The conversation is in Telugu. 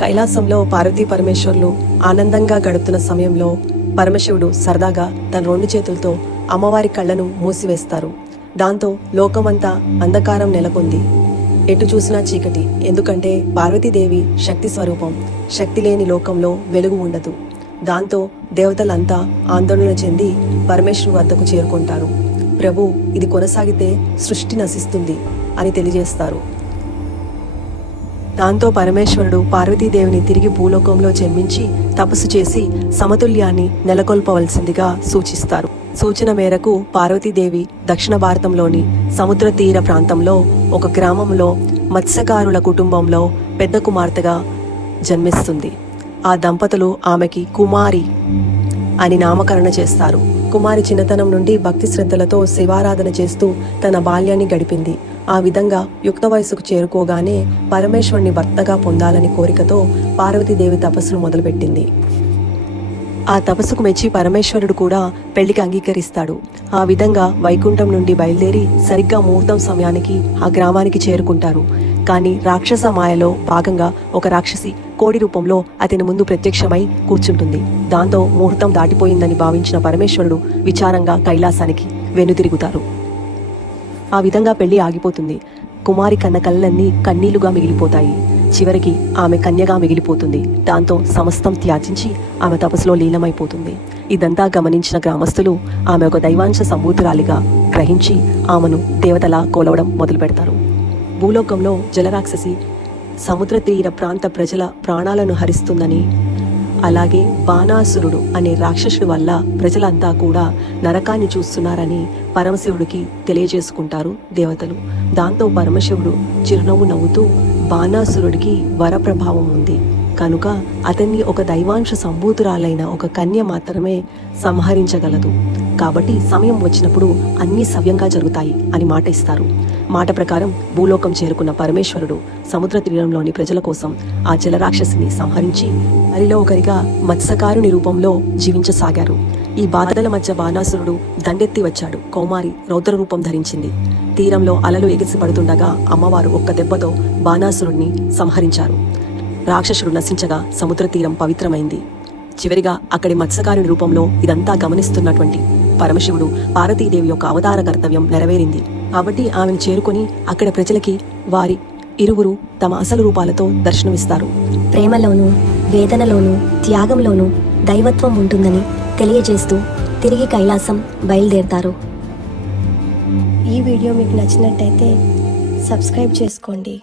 కైలాసంలో పార్వతీ పరమేశ్వర్లు ఆనందంగా గడుపుతున్న సమయంలో పరమశివుడు సరదాగా తన రెండు చేతులతో అమ్మవారి కళ్ళను మూసివేస్తారు. దాంతో లోకమంతా అంధకారం నెలకొంది. ఎటు చూసినా చీకటి ఎందుకంటే పార్వతీదేవి శక్తి స్వరూపం శక్తి లేని లోకంలో వెలుగు ఉండదు. దాంతో దేవతలంతా ఆందోళన చెంది పరమేశ్వరు వద్దకు చేరుకుంటారు. ప్రభు ఇది కొనసాగితే సృష్టి నశిస్తుంది అని తెలియజేస్తారు. దాంతో పరమేశ్వరుడు పార్వతీదేవిని తిరిగి భూలోకంలో జన్మించి తపస్సు చేసి సమతుల్యాన్ని నెలకొల్పవలసిందిగా సూచిస్తారు. సూచన మేరకు పార్వతీదేవి దక్షిణ భారతంలోని సముద్ర తీర ప్రాంతంలో ఒక గ్రామంలో మత్స్యకారుల కుటుంబంలో పెద్ద కుమార్తెగా జన్మిస్తుంది. ఆ దంపతులు ఆమెకి కుమారి అని నామకరణ చేస్తారు. కుమారి చిన్నతనం నుండి భక్తి శ్రద్ధలతో శివారాధన చేస్తూ తన బాల్యాన్ని గడిపింది. ఆ విధంగా యుక్త వయసుకు చేరుకోగానే పరమేశ్వరుని భర్తగా పొందాలని కోరికతో పార్వతీదేవి తపస్సును మొదలుపెట్టింది. ఆ తపస్సుకు మెచ్చి పరమేశ్వరుడు కూడా పెళ్ళికి అంగీకరిస్తాడు. ఆ విధంగా వైకుంఠం నుండి బయలుదేరి సరిగ్గా ముహూర్తం సమయానికి ఆ గ్రామానికి చేరుకుంటారు. కానీ రాక్షస మాయలో భాగంగా ఒక రాక్షసి కోడి రూపంలో అతని ముందు ప్రత్యక్షమై కూర్చుంటుంది. దాంతో ముహూర్తం దాటిపోయిందని భావించిన పరమేశ్వరుడు విచారంగా కైలాసానికి వెనుదిరుగుతారు. ఆ విధంగా పెళ్ళి ఆగిపోతుంది. కుమారి కన్న కళ్ళన్నీ కన్నీలుగా మిగిలిపోతాయి. చివరికి ఆమె కన్యగా మిగిలిపోతుంది. దాంతో సమస్తం త్యాజించి ఆమె తపస్సులో లీనమైపోతుంది. ఇదంతా గమనించిన గ్రామస్తులు ఆమె ఒక దైవాంశ సంభూతురాలిగా గ్రహించి ఆమెను దేవతలా కోలవడం మొదలు పెడతారు భూలోకంలో జలరాక్షసి సముద్ర తీర ప్రాంత ప్రజల ప్రాణాలను హరిస్తుందని అలాగే బాణాసురుడు అనే రాక్షసుడి వల్ల ప్రజలంతా కూడా నరకాన్ని చూస్తున్నారని పరమశివుడికి తెలియజేసుకుంటారు దేవతలు. దాంతో పరమశివుడు చిరునవ్వు నవ్వుతూ బాణాసురుడికి వరప్రభావం ఉంది. కనుక అతన్ని ఒక దైవాంశ సంభూతురాలైన ఒక కన్య మాత్రమే సంహరించగలదు. కాబట్టి సమయం వచ్చినప్పుడు అన్నీ సవ్యంగా జరుగుతాయి అని మాట ఇస్తారు మాట ప్రకారం భూలోకం చేరుకున్న పరమేశ్వరుడు సముద్ర తీరంలోని ప్రజల కోసం ఆ జలరాక్షసిని సంహరించి వారిలో ఒకరిగా మత్స్యకారుని రూపంలో జీవించసాగారు. ఈ బాధల మధ్య బాణాసురుడు దండెత్తి వచ్చాడు. కౌమారి రౌద్ర రూపం ధరించింది. తీరంలో అలలు ఎగిసి పడుతుండగా అమ్మవారు ఒక్క దెబ్బతో బాణాసురుడిని సంహరించారు. రాక్షసుడు నశించగా సముద్ర తీరం పవిత్రమైంది. చివరిగా అక్కడి మత్స్యకారుని రూపంలో ఇదంతా గమనిస్తున్నటువంటి పరమశివుడు పార్వతీదేవి యొక్క అవతార కర్తవ్యం నెరవేరింది. కాబట్టి ఆమెను చేరుకొని అక్కడ ప్రజలకి వారి ఇరువురు తమ అసలు రూపాలతో దర్శనమిస్తారు. ప్రేమలోనూ వేదనలోనూ త్యాగంలోనూ దైవత్వం ఉంటుందని తెలియజేస్తూ తిరిగి కైలాసం బయలుదేరతారు. ఈ వీడియో మీకు నచ్చినట్టయితే సబ్స్క్రైబ్ చేసుకోండి.